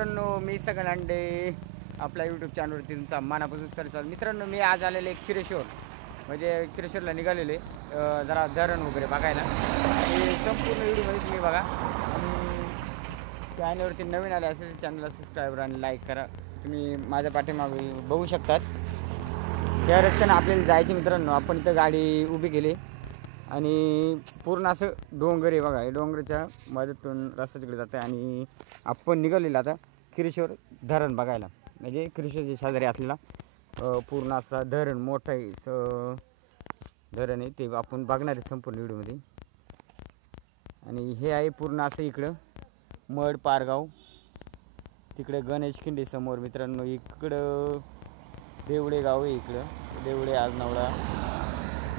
मित्रांनो, मी सगळं अंडे आपल्या यूट्यूब चॅनलवरती तुमचा मनापासून चालू. मित्रांनो, मी आज आलेले किरेश्वर म्हणजे किरेश्वरला निघालेले जरा धरण वगैरे बघायला. हे संपूर्ण व्हिडिओमध्ये तुम्ही बघा. चॅनलवरती नवीन आले असेल चॅनलला सबस्क्राईब आणि लाईक करा. तुम्ही माझ्या पाठीमागे बघू शकतात. त्या रस्त्याने आपल्याला जायचे मित्रांनो. आपण इथं गाडी उभी केली आणि पूर्ण असं डोंगर आहे बघा. डोंगराच्या मध्यातून रस्ता तिकडे जातं आणि आपण निघालेला आता किरेश्वर धरण बघायला. म्हणजे किरेश्वरच्या शेजारी असलेला पूर्ण असा धरण मोठं आहे धरण आहे, ते आपण बघणार आहे संपूर्ण व्हिडिओमध्ये. आणि हे आहे पूर्ण असं इकडं मड पारगाव, तिकडे गणेश खिंडी समोर मित्रांनो. इकडं देवळे गाव आहे, इकडं देवळे आजनावळा,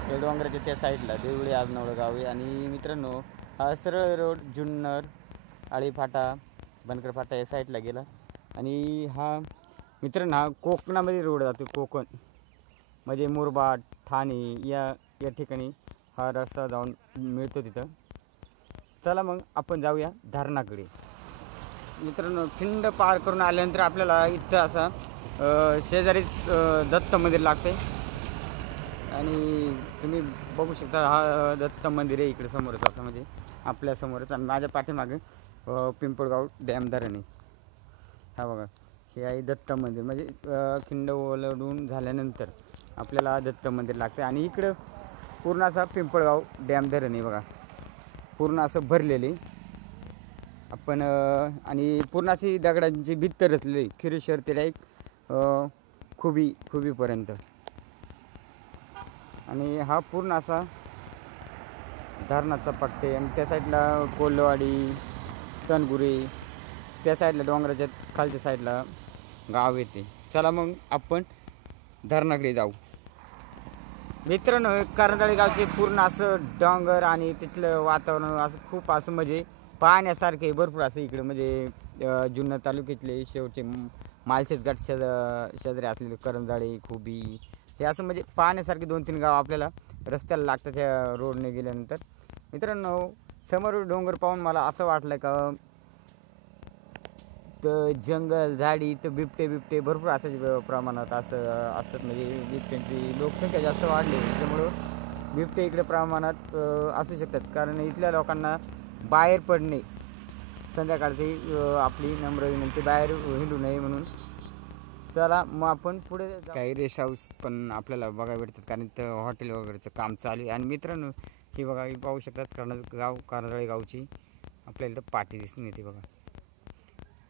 त्या डोंगराच्या त्या साईडला देवळे आजनावळा गाव आहे. आणि मित्रांनो, हा सरळ रोड जुन्नर आळीफाटा बनकर फाटा या साईडला गेला. आणि हा मित्रांनो हा कोकणामध्ये रोड जातो. कोकण म्हणजे मुरबाड ठाणे या ठिकाणी हा रस्ता जाऊन मिळतो तिथं. चला मग आपण जाऊया धरणाकडे. मित्रांनो, खिंड पार करून आल्यानंतर आपल्याला इथं असा शेजारीच दत्त मंदिर लागते. आणि तुम्ही बघू शकता हा दत्त मंदिर आहे इकडे समोरच, असं म्हणजे आपल्या समोरच. आणि माझ्या पाठीमागे पिंपळगाव डॅम धरण आहे. हा बघा, हे आहे दत्त मंदिर. म्हणजे खिंड ओलांडून झाल्यानंतर आपल्याला दत्त मंदिर लागते. आणि इकडं पूर्ण असा पिंपळगाव डॅम धरण आहे बघा, पूर्ण असं भरलेले आपण. आणि पूर्ण अशी दगडांची भित्त रचलेली किरेश्वर त्याला एक खुबीपर्यंत. आणि हा पूर्ण असा धरणाचा पट्टे. आणि त्या साईडला कोल्हवाडी सनगुरी, त्या साईडला डोंगराच्या खालच्या साईडला गाव येते. चला मग आपण धरणाकडे जाऊ. मित्रांनो, करंजाळी गावचे पूर्ण असं डोंगर आणि तिथलं वातावरण असं खूप असं म्हणजे पाहण्यासारखे भरपूर असं इकडं. म्हणजे जुन्नर तालुक्यातले शेवटचे माळशेज गट शेजारी असलेले करंजाळी खुबी हे असं म्हणजे पाहण्यासारखे 2-3 गाव आपल्याला रस्त्याला लागतात त्या रोडने गेल्यानंतर. मित्रांनो, समोर डोंगर पाहून मला असं वाटलं का तर जंगल झाडी तर बिबटे भरपूर असायचे प्रमाणात असं असतात. म्हणजे बिबट्यांची लोकसंख्या जास्त वाढली त्यामुळं बिबटे इकडे प्रमाणात असू शकतात. कारण इथल्या लोकांना बाहेर पडणे संध्याकाळची आपली नम्र विनंती, बाहेर हिंडू नये म्हणून. चला मग आपण पुढे काही रेस्ट हाऊस पण आपल्याला बघायला भेटतात, कारण इथं हॉटेल वगैरेचं काम चालू आहे. आणि मित्रांनो, ही बघा, ही पाहू शकतात करंजाळी गावची आपल्याला इथं पाटी दिसून येते बघा.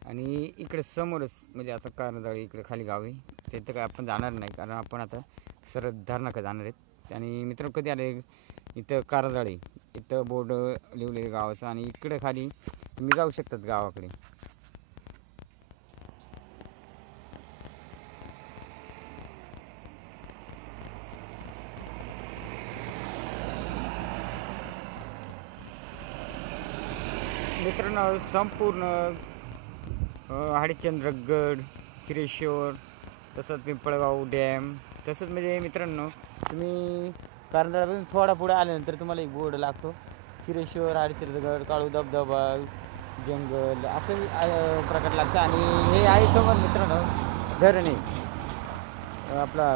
आणि इकडे समोरच म्हणजे आता करंजाळी इकडे खाली गाव आहे, तिथं काय आपण जाणार नाही, कारण आपण आता सरळ धरणाकडे जाणार आहेत. आणि मित्र कधी आले इथं करंजाळी, इथं बोर्ड लिहिलेलं गावाचं. आणि इकडे खाली तुम्ही जाऊ शकतात गावाकडे. मित्रांनो, संपूर्ण हरिश्चंद्रगड, किरेश्वर, तसंच पिंपळगाव डॅम, तसंच म्हणजे मित्रांनो तुम्ही करंजाळीपासून थोडा पुढे आल्यानंतर तुम्हाला एक बोर्ड लागतो किरेश्वर, हरिश्चंद्रगड, काळू धबधबा, जंगल असं प्रकार लागतं. आणि हे आहे समोर मित्रांनो धरण आहे आपला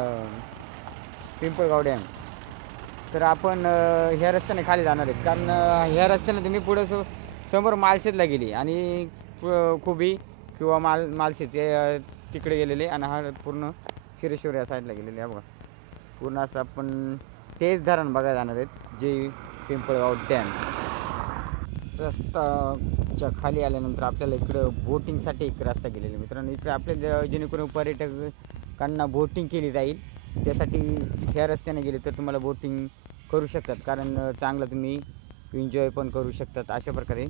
पिंपळगाव डॅम. तर आपण ह्या रस्त्याने खाली जाणार आहेत, कारण ह्या रस्त्याने तुम्ही पुढे समोर माळशेजला गेली आणि खुबी किंवा मालशेज तिकडे गेलेले. आणि हा पूर्ण किरेश्वर या साईडला गेलेले आहे बघा. पूर्ण असं आपण तेच धरण बघायला जाणार आहेत, जे पिंपळगाव डॅम. रस्ताच्या खाली आल्यानंतर आपल्याला इकडं बोटिंगसाठी एक रस्ता गेलेला मित्रांनो. इकडे आपल्या जेणेकरून पर्यटकांना बोटिंग केली जाईल, त्यासाठी ह्या रस्त्याने गेले तर तुम्हाला बोटिंग करू शकतात, कारण चांगलं तुम्ही एन्जॉय पण करू शकतात. अशा प्रकारे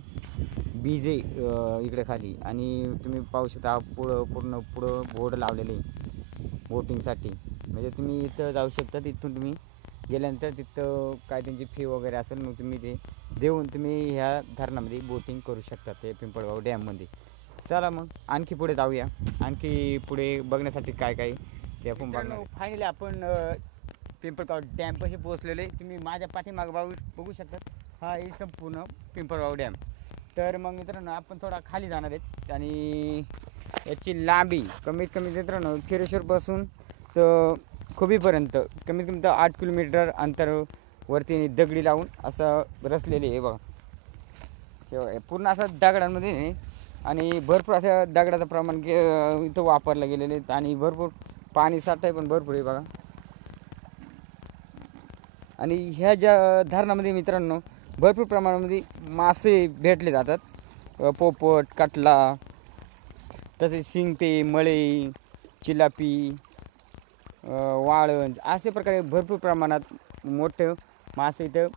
बीजे इकडे खाली. आणि तुम्ही पाहू शकता पूर्ण पुढं बोर्ड लावलेले बोटिंगसाठी. म्हणजे तुम्ही इथं जाऊ शकता. तिथून तुम्ही गेल्यानंतर तिथं काय त्यांची फी वगैरे असेल, मग तुम्ही ते देऊन तुम्ही ह्या धरणामध्ये बोटिंग करू शकता ते पिंपळगाव डॅममध्ये. चला मग आणखी पुढे जाऊया. आणखी पुढे बघण्यासाठी काय काय ते आपण बघणार. फायनली आपण पिंपळगाव डॅमपाशी पोहोचलेले. तुम्ही माझ्या पाठीमागे बघू शकता, हा आहे संपूर्ण पिंपळगाव डॅम. तर मग मित्रांनो, आपण थोडा खाली जाणार आहेत. आणि याची लांबी कमीत कमी मित्रांनो खिरेश्वरपासून तर खुबीपर्यंत कमीत कमी तर 8 किलोमीटर अंतरावरती दगडी लावून असं रचलेली आहे बघा. तेव्हा पूर्ण असं दगडांमध्ये आहे आणि भरपूर असं दगडाचं प्रमाण इथं वापरलं गेलेलं आहे आणि भरपूर पाणी साठा पण भरपूर आहे बघा. आणि ह्या ज्या धरणामध्ये मित्रांनो भरपूर प्रमाणामध्ये मासे भेटले जातात. पोपट, कटला, तसेच शिंगटे, मळे, चिलापी, वाळंज अशा प्रकारे भरपूर प्रमाणात मोठे मासे इथं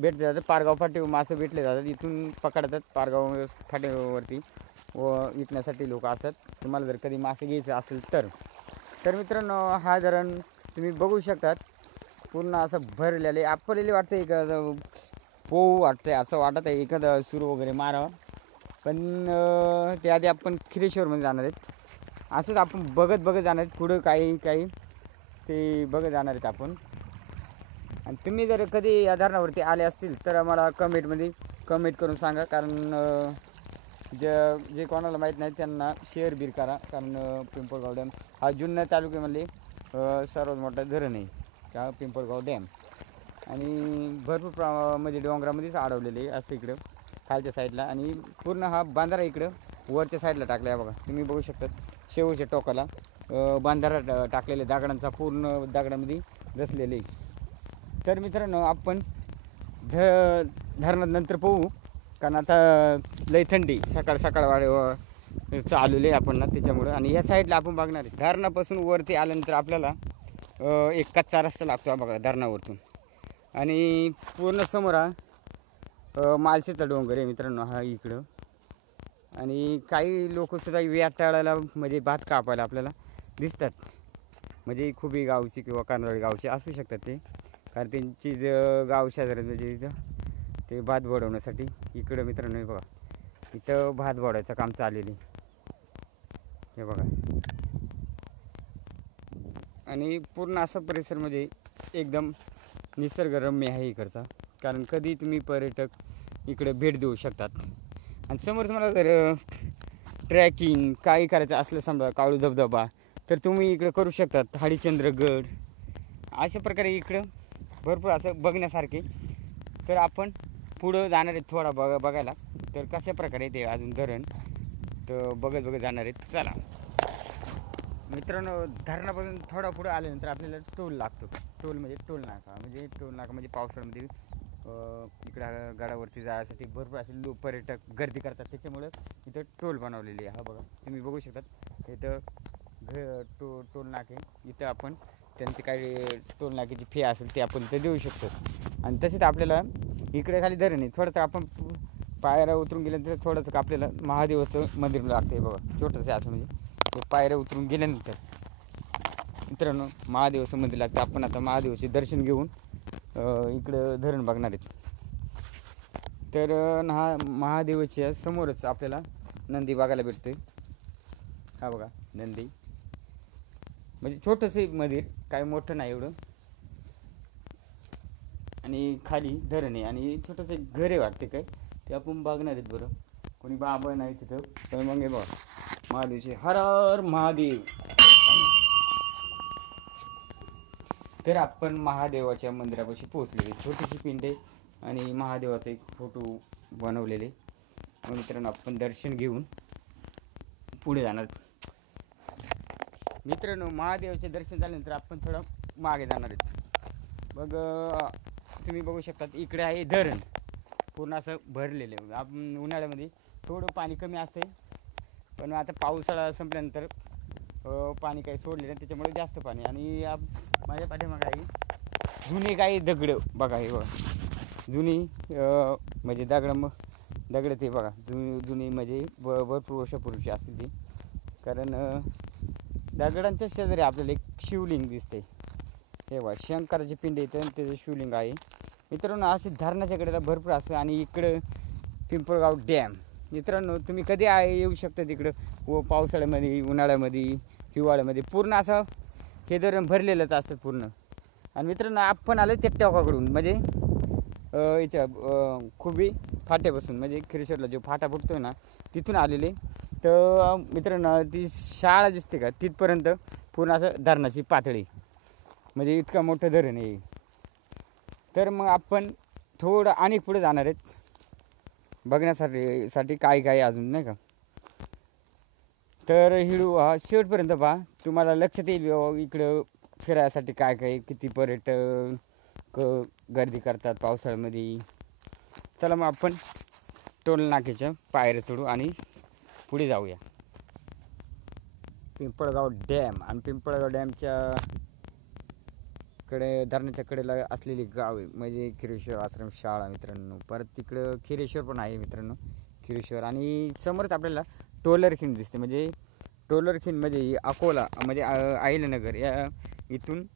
भेटले जातात. पारगाव फाटीवर मासे भेटले जातात. इथून पकडतात पारगाव फाटीवरती व विकण्यासाठी लोक असतात. तुम्हाला जर कधी मासे घ्यायचे असेल तर मित्रांनो हा धरण तुम्ही बघू शकतात. पूर्ण असं भरलेले आपल्याला वाटतं एखादं पोहू वाटतंय असं वाटत आहे एखादं सुरू वगैरे मारावं. पण त्याआधी आपण खिरेश्वरमध्ये जाणार आहेत. असंच आपण बघत जाणार आहेत पुढं काही ते बघत जाणार आहेत आपण. आणि तुम्ही जर कधी या धरणावरती आले असतील तर आम्हाला कमेंटमध्ये कमेंट करून सांगा. कारण जे कोणाला माहीत नाही त्यांना शेअर बीर करा. कारण पिंपळगाव डॅम हा जुन्नर तालुक्यामधले सर्वात मोठा धरण आहे का पिंपळगाव डॅम. आणि भरपूर म्हणजे डोंगरामध्येच अडवलेले आहे असं इकडं खालच्या साईडला. आणि पूर्ण हा बांधारा इकडं वरच्या साईडला टाकला आहे बघा. तुम्ही बघू शकता शेवटच्या टोकाला बांधारा टाकलेले दगडांचा पूर्ण दगडामध्ये रचलेले. तर मित्रांनो आपण धरणात नंतर पोहू. कारण आता लई थंडी सकाळ चालवले आपण ना त्याच्यामुळं. आणि या साईडला आपण बघणार आहे धरणापासून वरती आल्यानंतर आपल्याला एक कच्चा रस्ता लागतो बघा धरणावरतून. आणि पूर्ण समोर हा मालशेचा डोंगर आहे मित्रांनो हा इकडं. आणि काही लोकसुद्धा वेटाळायला म्हणजे भात कापायला आपल्याला दिसतात. म्हणजे खुबी गावची किंवा कानवाडी गावची असू शकतात ते. कारण त्यांची गाव शेजारी म्हणजे इथं ते भात बडवण्यासाठी इकडं मित्रांनो हे बघा इथं भात बडवायचं काम चाललेलं हे बघा. आणि पूर्ण असा परिसर म्हणजे एकदम निसर्गरम्य आहे इकडचा. कारण कधी तुम्ही पर्यटक इकडे भेट देऊ शकतात. आणि समोर तुम्हाला जर ट्रॅकिंग काही करायचं असलं समजा काळू धबधबा तर तुम्ही इकडे करू शकतात. हरिश्चंद्रगड अशा प्रकारे इकडं भरपूर असं बघण्यासारखे. तर आपण पुढं जाणार आहेत थोडा बघायला. तर कशा प्रकारे ते अजून धरण तर बघत जाणार आहेत. चला मित्रांनो धरणापासून थोडा पुढं आल्यानंतर आपल्याला टोल लागतो. टोल म्हणजे टोल नाका म्हणजे पावसाळ्यामध्ये इकडं गडावरती जाण्यासाठी भरपूर असे पर्यटक गर्दी करतात. त्याच्यामुळं इथं टोल बनवलेली आहे. हा बघा तुम्ही बघू शकतात इथं टोल नाके. इथं आपण त्यांची काही टोल नाक्याची फी असेल ते आपण इथं देऊ शकतो. आणि तसेच आपल्याला इकडे खाली धरण आहे थोडंसं आपण पायऱ्या उतरून गेल्यानंतर थोडंसं आपल्याला महादेवाचं मंदिर लागतं बघा. छोटंसं असं म्हणजे ते पायऱ्या उतरून गेल्यानंतर मित्रांनो महादेवाचं मंदिर लागतं. आपण आता महादेवाचे दर्शन घेऊन इकडं धरण बघणार आहेत. तर महादेवाच्या समोरच आपल्याला नंदी बघायला भेटतोय. हा बघा नंदी म्हणजे छोटंसं मंदिर काही मोठं नाही एवढं. आणि खाली धरण आहे आणि छोटंसं एक घर आहे वाटते काय ते आपण बघणार आहेत. बरं कोणी बाबा नाही तिथं तर मग हे बघा महादेवचे हर हर महादेव. तर आपण महादेवाच्या मंदिरापाशी पोहोचलेले. छोटीशी पिंड आहे आणि महादेवाचा एक फोटो बनवलेले. मग मित्रांनो आपण दर्शन घेऊन पुढे जाणार. मित्रांनो महादेवाचे दर्शन झाल्यानंतर आपण थोडं मागे जाणार आहेत. मग तुम्ही बघू शकता इकडे आहे धरण पूर्ण असं भरलेलं आहे. आपण उन्हाळ्यामध्ये थोडं पाणी कमी असते पण आता पावसाळा संपल्यानंतर पाणी काही सोडले नाही त्याच्यामुळे जास्त पाणी. आणि माझ्या पाठीमागे आहे जुने काही दगडं बघा. हे बघा जुनी म्हणजे दगड ते बघा जुनी म्हणजे भरपूर वर्षापूर्वीची असतील ती. कारण दगडांच्या शेजारी आपल्याला एक शिवलिंग दिसते. हे बघा शंकराची पिंड येते आणि त्याचं शिवलिंग आहे. मित्रांनो असे धरणाच्या कडेला भरपूर असं. आणि इकडं पिंपळगाव डॅम मित्रांनो तुम्ही कधी येऊ शकता तिकडं. व पावसाळ्यामध्ये उन्हाळ्यामध्ये हिवाळ्यामध्ये पूर्ण असं हे धरण भरलेलंच असतं पूर्ण. आणि मित्रांनो आपण आलो त्या टोकाकडून म्हणजे याच्या खुबी फाट्यापासून म्हणजे खिरेश्वरला जो फाटा फुटतोय ना तिथून आलेले. तर मित्रांनो ती शाळा दिसते का तिथपर्यंत पूर्ण असं धरणाची पातळी, म्हणजे इतका मोठं धरण आहे. तर मग आपण थोडं आणि पुढे जाणार आहेत बघण्यासाठी काय काय अजून नाही का. तर व्हिडिओ हा शेवटपर्यंत पहा, तुम्हाला लक्षात येईल इकडं फिरायसाठी काय काय किती पर्यटक गर्दी करतात पावसाळ्यामध्ये. चला मग आपण टोल नाक्याच्या पायऱ्या चढू आणि पुढे जाऊया. पिंपळगाव डॅम, आणि पिंपळगाव डॅमच्या कडे धरणाच्या कडेला असलेली गाव आहे म्हणजे खिरेश्वर आश्रम शाळा मित्रांनो. परत तिकडं खिरेश्वर पण आहे मित्रांनो, खिरेश्वर. आणि समोरच आपल्याला टोलरखिंड दिसते, म्हणजे टोलरखिंड म्हणजे अकोला म्हणजे अहिल्यानगर या इथून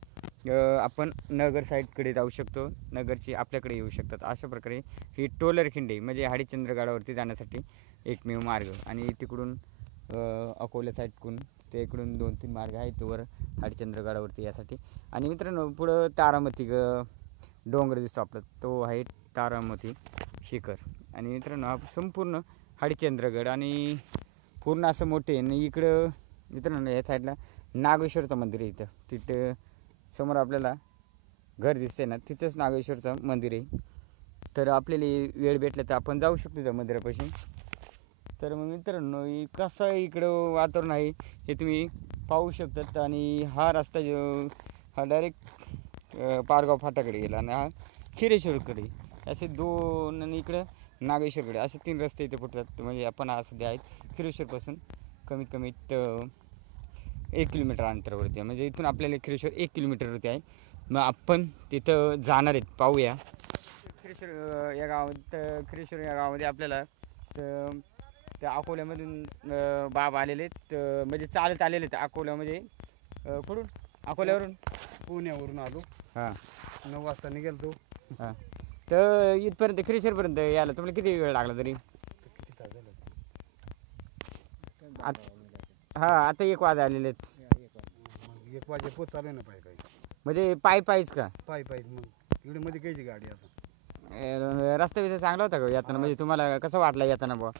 आपण नगर साईडकडे जाऊ शकतो, नगरची आपल्याकडे येऊ शकतात. अशा प्रकारे ही टोलरखिंड आहे, म्हणजे हरिश्चंद्रगडावरती जाण्यासाठी एकमेव मार्ग. आणि तिकडून अकोला साईडकडून ते इकडून 2-3 मार्ग आहेत वर हरिश्चंद्रगडावरती यासाठी. आणि मित्रांनो पुढं तारामती डोंगर दिसतो आपला, तो आहे तारामती शिखर. आणि मित्रांनो हा संपूर्ण हरिश्चंद्रगड आणि पूर्ण असं मोठे. आणि इकडं मित्रांनो या साईडला नागेश्वरचं मंदिर आहे. इथं तिथं समोर आपल्याला घर दिसते ना, तिथंच नागेश्वरचं मंदिर आहे. तर आपल्याला वेळ भेटला तर आपण जाऊ शकतो त्या मंदिरापाशी. तर मग मित्रांनो कसं इकडं वातावरण आहे हे तुम्ही पाहू शकतात. आणि हा रस्ता जो हा डायरेक्ट पारगाव फाटाकडे गेला आणि हा खिरेश्वरकडे, असे 2. आणि इकडं नागेश्वरकडे, असे 3 रस्ते इथे फुटतात. म्हणजे आपण आज सध्या आहेत खिरेश्वरपासून कमीत कमी 1 किलोमीटर अंतरावरती आहे. म्हणजे इथून आपल्याला खिरेश्वर 1 किलोमीटरवरती आहे. मग आपण तिथं जाणार आहेत, पाहूया. खिरेश्वर या गावात, खिरेश्वर या गावामध्ये आपल्याला त्या अकोल्यामधून बाबा आलेले आहेत, म्हणजे चालत आलेले आहेत अकोल्यामध्ये. कुठून? अकोल्यावरून पुण्यावरून आलो. हां 9 वाजता निघालो. हां. तर इथपर्यंत खिरेश्वरपर्यंत यायला तुम्हाला किती वेळ लागला तरी? किती तास झाले? हां आता 1 वाजता आलेले आहेत. मग 1 वाजे पोचाले ना पाय म्हणजे पायीच का? पाय मग इकडे मध्ये कायची गाडी आता. रस्ता बिस्ता चांगला होता का येताना? म्हणजे तुम्हाला कसं वाटलं येताना बुवा?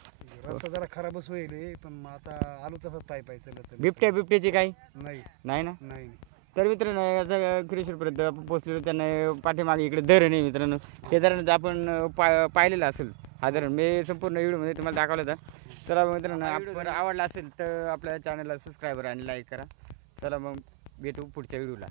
रस्ता जरा खराबच होईल, पण मग आता आलो तसंच पाय चलत. बिबट्याची काही नाही नाही ना? नाही. तर मित्रांनो आता खिरेश्वरपर्यंत आपण पोचलेलो. त्यांना पाठीमागे इकडे धरण आहे मित्रांनो. ते धरण आपण पाहिलेलं असेल, हा धरण मी संपूर्ण व्हिडिओमध्ये तुम्हाला दाखवलं होतं. चला मित्रांनो आपण आवडला असेल तर आपल्या चॅनलला सबस्क्राईबर आणि लाईक करा. चला मग भेटू पुढच्या व्हिडिओला.